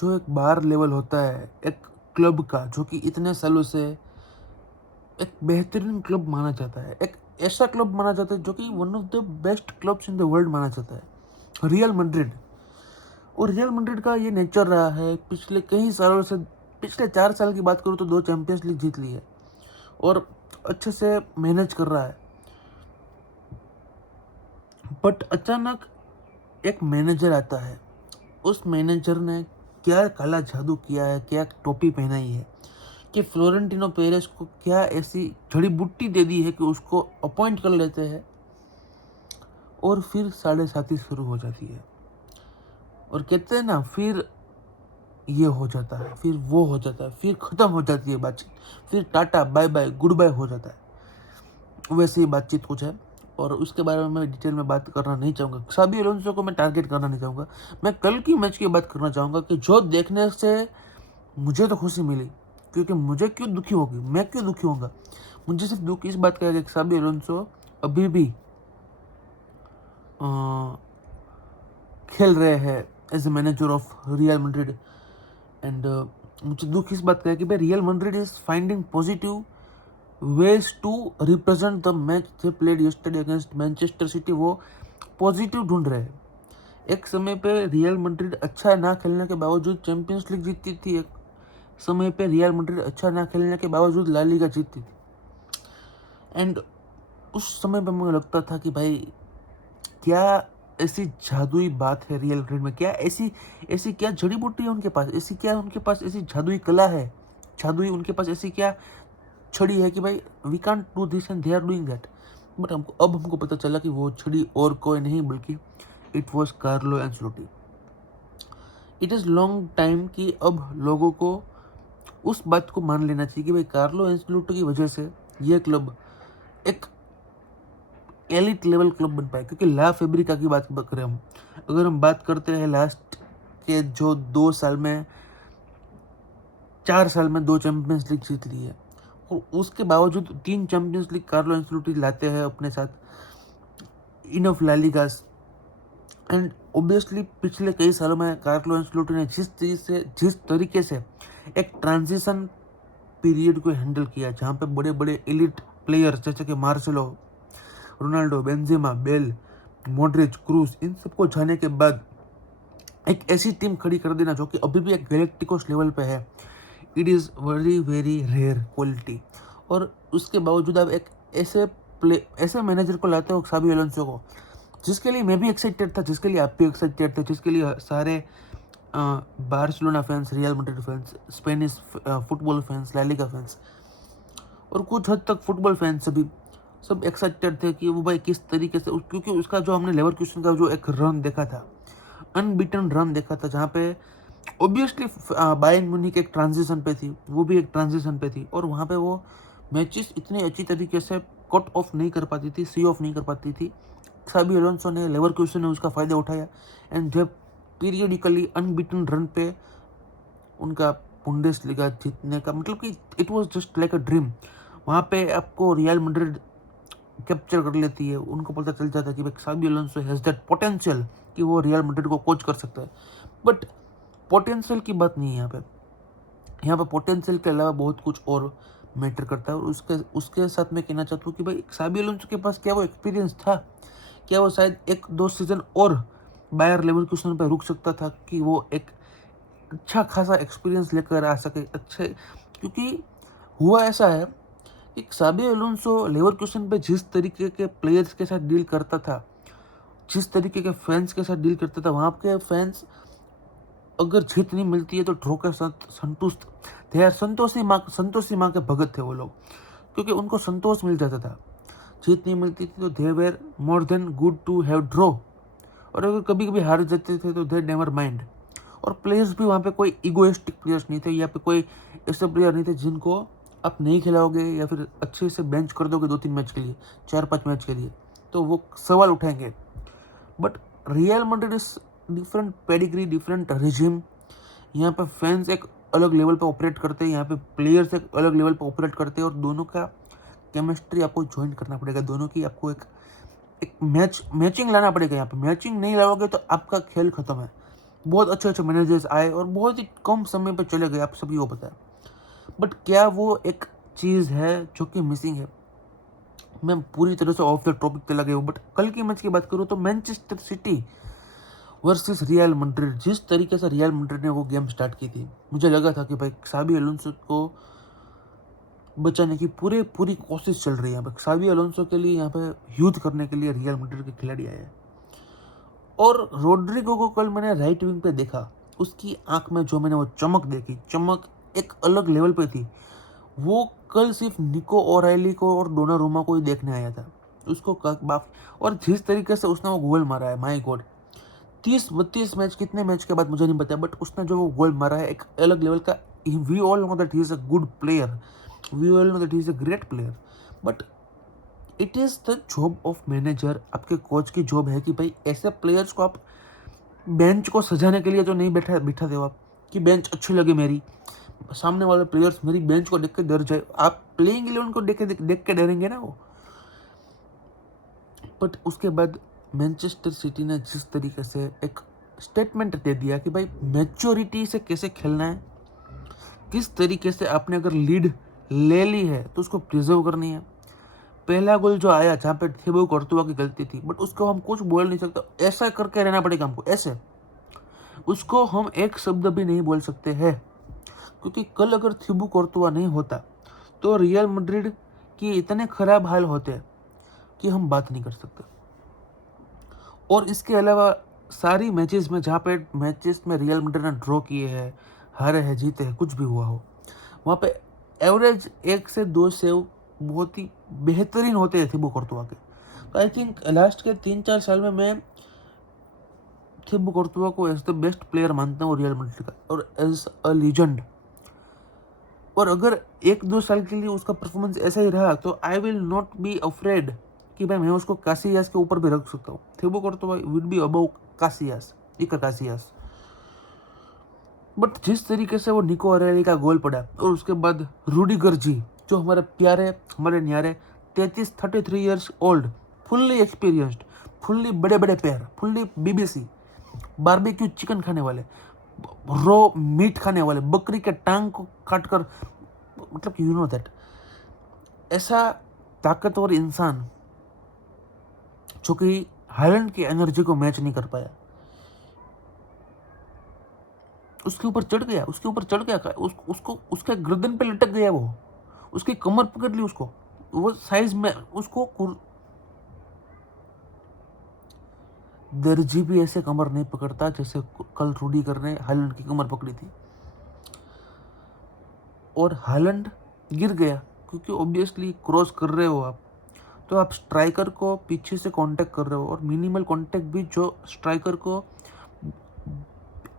जो एक बार लेवल होता है एक क्लब का, जो कि इतने सालों से एक बेहतरीन क्लब माना जाता है, एक ऐसा क्लब माना जाता है जो कि one of the best clubs in the world माना जाता है, रियल मैड्रिड। और रियल मैड्रिड का ये नेचर रहा है पिछले कई सालों से। पिछले 4 साल की बात करूँ तो 2 चैंपियंस लीग जीत ली है और अच्छे से मैनेज कर रहा है। बट अचानक एक मैनेजर आता है, उस मैनेजर ने क्या काला जादू किया है, क्या टोपी पहनाई है कि फ्लोरेंटिनो पेरेस को क्या ऐसी जड़ी बूटी दे दी है कि उसको अपॉइंट कर लेते हैं और फिर 7:30 शुरू हो जाती है। और कहते हैं ना, फिर ये हो जाता है, फिर वो हो जाता है, फिर ख़त्म हो जाती है बातचीत, फिर ta ta bye bye good bye हो जाता है। वैसे ही बातचीत कुछ है और उसके बारे में मैं डिटेल में बात करना नहीं चाहूँगा। क्साबी अलोंसो को मैं टारगेट करना नहीं चाहूँगा। मैं कल की मैच की बात करना चाहूँगा कि जो देखने से मुझे तो खुशी मिली, क्योंकि मुझे क्यों दुखी होगी, मैं क्यों दुखी होऊंगा। मुझे सिर्फ दुख इस बात का है कि क्साबी अलोंसो अभी भी खेल रहे हैं as a manager of Real Madrid. And मुझे दुख इस बात का है कि भाई Real Madrid is finding positive ways to represent the match they played yesterday against Manchester City. वो पॉजिटिव ढूंढ रहे हैं। एक समय पे रियल मैड्रिड अच्छा ना खेलने के बावजूद चैंपियंस लीग जीतती थी, एक समय पे रियल मैड्रिड अच्छा ना खेलने के बावजूद ला लीगा जीतती थी। एंड उस समय पे मुझे लगता था कि भाई क्या ऐसी जादुई बात है रियल मैड्रिड में, क्या ऐसी ऐसी क्या जड़ी बूटी है उनके पास, ऐसी क्या उनके पास ऐसी जादुई कला है, जादुई उनके पास ऐसी क्या छड़ी है कि भाई we can't do this and they are doing that. But हमको पता चला कि वो छड़ी और कोई नहीं बल्कि it was Carlo Ancelotti. It is long time कि अब लोगों को उस बात को मान लेना चाहिए कि भाई कार्लो एंसेलोटी की वजह से ये क्लब एक एलिट लेवल क्लब बन पाए। क्योंकि ला फेब्रिका की बात करें हम, अगर हम बात करते हैं लास्ट के जो 2 साल में 4 साल में 2 चैंपियंस लीग जीत ली है और उसके बावजूद 3 चैंपियंस लीग कार्लो एंसेलोटी लाते हैं अपने साथ, इनफ ला लीगास। एंड ऑब्वियसली पिछले कई सालों में कार्लो एंसेलोटी ने जिस तरीके से एक ट्रांजिशन पीरियड को हैंडल किया, जहाँ पे बड़े बड़े एलिट प्लेयर्स जैसे कि Marcelo, Ronaldo, Benzema, Bale, Modric, Kroos, इन सबको जाने के बाद एक ऐसी टीम खड़ी कर देना जो कि अभी भी एक गैलेक्टिकोस लेवल पे है, it is very very rare quality. और उसके बावजूद आप एक ऐसे मैनेजर को लाते हो, क्साबी अलोंसो को, जिसके लिए मैं भी एक्साइटेड था, जिसके लिए आप भी एक्साइटेड थे, जिसके लिए सारे Barcelona fans, Real Madrid fans, Spanish football fans, La Liga fans और कुछ हद तक फुटबॉल फैंस सभी सब एक्साइटेड थे कि वो भाई किस तरीके से क्योंकि उसका जो हमने लेवरकुसन का जो एक रन देखा था, अनबीटन रन देखा था, जहाँ पे ऑब्वियसली बायर्न म्यूनिख एक ट्रांजिशन पे थी, वो भी एक ट्रांजिशन पे थी और वहाँ पे वो मैचेस इतनी अच्छी तरीके से कट ऑफ नहीं कर पाती थी, सी ऑफ नहीं कर पाती थी। क्साबी अलोंसो ने, लेवरकुसन ने उसका फ़ायदा उठाया एंड जब पीरियडिकली अनबीटन रन पे उनका बुंडेसलीगा जीतने का मतलब कि it was just like a dream. वहाँ पे आपको रियल मैड्रिड कैप्चर कर लेती है, उनको पता चल जाता है कि भाई क्साबी अलोंसो हैज़ दैट पोटेंशियल कि वो रियल मैड्रिड को कोच कर सकता है। बट पोटेंशियल की बात नहीं है यहाँ पे पोटेंशियल के अलावा बहुत कुछ और मैटर करता है। और उसके उसके साथ मैं कहना चाहता हूँ कि भाई क्साबी अलोंसो के पास क्या वो एक्सपीरियंस था, क्या वो शायद 1-2 सीजन और बायर लेवरकुसन पर रुक सकता था कि वो एक अच्छा खासा एक्सपीरियंस लेकर आ सके अच्छे। क्योंकि हुआ ऐसा है कि क्साबी अलोंसो लेवरकुसन पे जिस तरीके के प्लेयर्स के साथ डील करता था, जिस तरीके के फैंस के साथ डील करता था, वहाँ के फैंस अगर जीत नहीं मिलती है तो ड्रॉ के साथ संतुष्ट थे यार। संतोषी माँ के भगत थे वो लोग, क्योंकि उनको संतोष मिल जाता था। जीत नहीं मिलती थी तो they were more than good to have draw, और अगर कभी कभी हार जाते थे तो दे नेवर माइंड। और प्लेयर्स भी वहाँ पे कोई इगोइस्टिक प्लेयर्स नहीं थे, या पे कोई ऐसे प्लेयर नहीं थे जिनको आप नहीं खिलाओगे या फिर अच्छे से बेंच कर दोगे 2-3 मैच के लिए, 4-5 मैच के लिए, तो वो सवाल उठाएंगे। But real Madrid is different pedigree, different regime. यहाँ पे फैंस एक अलग लेवल पे ऑपरेट करते हैं, यहाँ पे प्लेयर्स एक अलग लेवल पे ऑपरेट करते हैं और दोनों का केमिस्ट्री आपको ज्वाइन करना पड़ेगा। दोनों की आपको एक मैचिंग लाना पड़ेगा। यहाँ पे मैचिंग नहीं लाओगे तो आपका खेल खत्म है। बहुत अच्छे अच्छे मैनेजर्स आए और बहुत ही कम समय पर चले गए, आप सभी को पता है। बट क्या वो एक चीज़ है जो कि मिसिंग है? मैं पूरी तरह से ऑफ द टॉपिक पे लगे हूँ, बट कल की मैच की बात करूँ तो Manchester city versus real Madrid, जिस तरीके से रियल मैड्रिड ने वो गेम स्टार्ट की थी, मुझे लगा था कि भाई साबी अलोंसो को बचाने की पूरी कोशिश चल रही है। यहाँ पे साबी अलोंसो के लिए यहाँ पे युद्ध करने के लिए रियल मैड्रिड के खिलाड़ी आए हैं। और रोड्रिगो को कल मैंने राइट विंग पे देखा, उसकी आंख में जो मैंने वो चमक देखी, चमक एक अलग लेवल पे थी। वो कल सिर्फ निको ओराइली को और डोनारुमा को ही देखने आया था, उसको और जिस तरीके से उसने वो गोल मारा है, माय गॉड। 30-32 मैच, कितने मैच के बाद मुझे नहीं पता, बट उसने जो वो गोल मारा है एक अलग लेवल का। We all know that he is a good player, we all know that he is a great player, but it is the job of manager, आपके कोच की जॉब है कि भाई ऐसे प्लेयर्स को आप बेंच को सजाने के लिए तो नहीं बिठा दो आप, कि बेंच अच्छी लगे मेरी, सामने वाले प्लेयर्स मेरी बेंच को देख के डर जाए। आप प्लेइंग 11 को देख के डरेंगे ना वो। बट उसके बाद मैनचेस्टर सिटी ने जिस तरीके से एक स्टेटमेंट दे दिया कि भाई मैच्योरिटी से कैसे खेलना है, किस तरीके से आपने अगर लीड ले ली है तो उसको प्रिजर्व करनी है। पहला गोल जो आया जहाँ पे थिबो कोर्तुआ की गलती थी, बट उसको हम कुछ बोल नहीं सकते, ऐसा करके रहना पड़ेगा हमको, ऐसे उसको हम एक शब्द भी नहीं बोल सकते हैं। क्योंकि कल अगर थिबो कोर्तुआ नहीं होता तो रियल मैड्रिड की इतने खराब हाल होते कि हम बात नहीं कर सकते। और इसके अलावा सारी मैचेस में, जहाँ पे मैचेस में रियल मैड्रिड ने ड्रॉ किए हैं, हारे हैं, जीते हैं, कुछ भी हुआ हो, वहाँ पे एवरेज 1 से 2 सेव बहुत ही बेहतरीन होते थे थिबो कोर्तुआ के। तो आई थिंक लास्ट के 3-4 साल में मैं थिबो कोर्तुआ को एज द बेस्ट प्लेयर मानता हूँ रियल मैड्रिड का, और एज अ लीजेंड। और अगर 1-2 साल के लिए उसका परफॉर्मेंस ऐसा ही रहा तो I will not be afraid कि भाई मैं उसको कासियास के ऊपर भी रख सकता हूँ। थिबो कोर्तुआ वुड बी अबव कासियास, इकर कासियास। बट जिस तरीके से वो निको अरेली का गोल पड़ा, और उसके बाद रूडिगर जी, जो हमारे प्यारे, हमारे न्यारे 33 years old, fully experienced, fully बड़े बड़े पैर, फुल्ली बीबीसी, बारबेक्यू चिकन खाने वाले, रो मीट खाने वाले, बकरी के टांग को काट कर, मतलब यू नो दैट, ऐसा ताकतवर इंसान जो कि हालैंड की एनर्जी को मैच नहीं कर पाया, उसके ऊपर चढ़ गया, उसको उसके गर्दन पे लटक गया वो, उसकी कमर पकड़ ली उसको, वो साइज में उसको दर्जी भी ऐसे कमर नहीं पकड़ता जैसे कल रूडीगर ने हालैंड की कमर पकड़ी थी। और हालैंड गिर गया क्योंकि ऑब्वियसली क्रॉस कर रहे हो आप, तो आप स्ट्राइकर को पीछे से कांटेक्ट कर रहे हो, और मिनिमल कांटेक्ट भी जो स्ट्राइकर को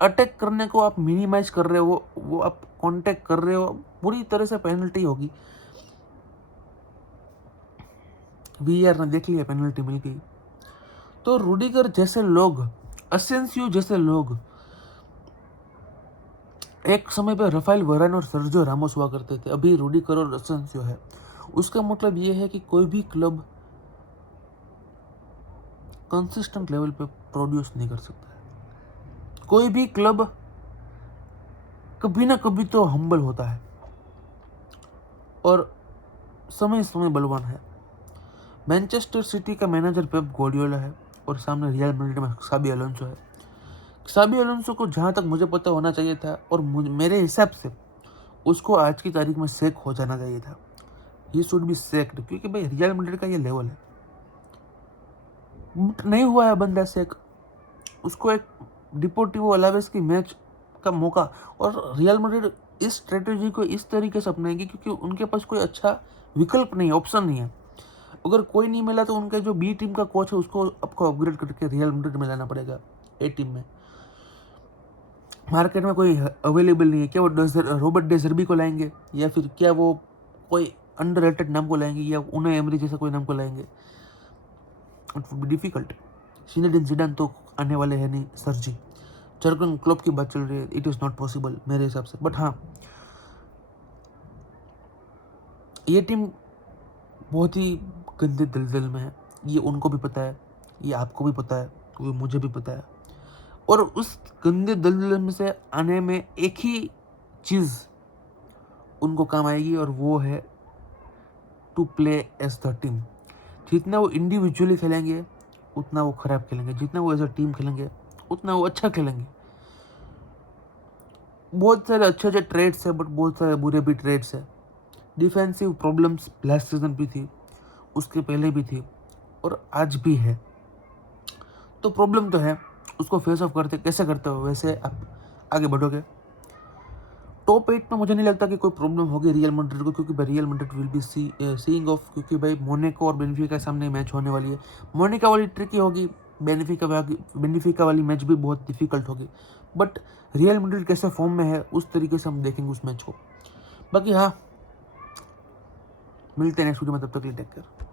अटैक करने को आप मिनिमाइज कर रहे हो, वो आप कांटेक्ट कर रहे हो, पूरी तरह से पेनल्टी होगी। वीआर ने देख लिया, पेनल्टी मिल गई। तो रूडिगर जैसे लोग, असेंसियो जैसे लोग, एक समय पे राफेल वरान और सर्जियो रामोस हुआ करते थे, अभी रूडिगर और असेंसियो है। उसका मतलब ये है कि कोई भी क्लब कंसिस्टेंट लेवल पे प्रोड्यूस नहीं कर सकता है। कोई भी क्लब कभी ना कभी तो हम्बल होता है, और समय समय बलवान है। मैनचेस्टर सिटी का मैनेजर पेप गार्डियोला है, और सामने रियल मैड्रिड में साबी अलोंसो है। साबी अलोंसो को जहाँ तक मुझे पता होना चाहिए था, और मेरे हिसाब से उसको आज की तारीख में सेक हो जाना चाहिए था। ही शुड बी सेक्ड, क्योंकि भाई रियल मैड्रिड का ये लेवल है। बट नहीं हुआ है बंदा सेक, उसको एक डिपोर्टिवो अलावेस की मैच का मौका, और रियल मैड्रिड इस स्ट्रेटेजी को इस तरीके से अपनाएगी क्योंकि उनके पास कोई अच्छा विकल्प नहीं है, ऑप्शन नहीं है। अगर कोई नहीं मिला तो उनके जो बी टीम का कोच है उसको आपको अपग्रेड करके रियल मैड्रिड में लाना पड़ेगा। ए टीम में मार्केट में कोई अवेलेबल नहीं है, क्या वो रॉबर्ट डे ज़र्बी को लाएंगे, या फिर क्या वो कोई अंडररेटेड नाम को लाएंगे, या उन्हें एमरी जैसा कोई नाम को लाएंगे? It would be difficult. Zinedine Zidane तो आने वाले हैं नहीं, सर्जी जर्गन क्लोप की बात चल रही है, इट इज़ नॉट पॉसिबल मेरे हिसाब से। बट हाँ, ये टीम बहुत ही गंदे दलदल में है, ये उनको भी पता है, ये आपको भी पता है, वो मुझे भी पता है। और उस गंदे दलदल में से आने में एक ही चीज़ उनको काम आएगी, और वो है to play as the team. जितना वो इंडिविजुअली खेलेंगे उतना वो खराब खेलेंगे, जितना वो एज अ टीम खेलेंगे उतना वो अच्छा खेलेंगे। बहुत सारे अच्छे अच्छे ट्रेड्स है, बट बहुत सारे बुरे भी ट्रेड्स है। डिफेंसिव प्रॉब्लम्स लास्ट सीजन भी थी, उसके पहले भी थी, और आज भी है। तो प्रॉब्लम तो है, उसको फेस ऑफ करते कैसे करते हो वैसे आप आगे बढ़ोगे। टॉप 8 में मुझे नहीं लगता कि कोई प्रॉब्लम होगी रियल मैड्रिड को, क्योंकि भाई Real Madrid will be seeing of, क्योंकि भाई मोनाको और बेनिफिका के सामने मैच होने वाली है। मोनाको वाली ट्रिकी होगी, बेनिफिका वाली मैच भी बहुत डिफिकल्ट होगी, बट रियल मैड्रिड कैसे फॉर्म में है उस तरीके से हम देखेंगे उस मैच को। बाकी हाँ, मिलते हैं नेक्स्ट वीडियो में, तब तक के लिए टेक केयर।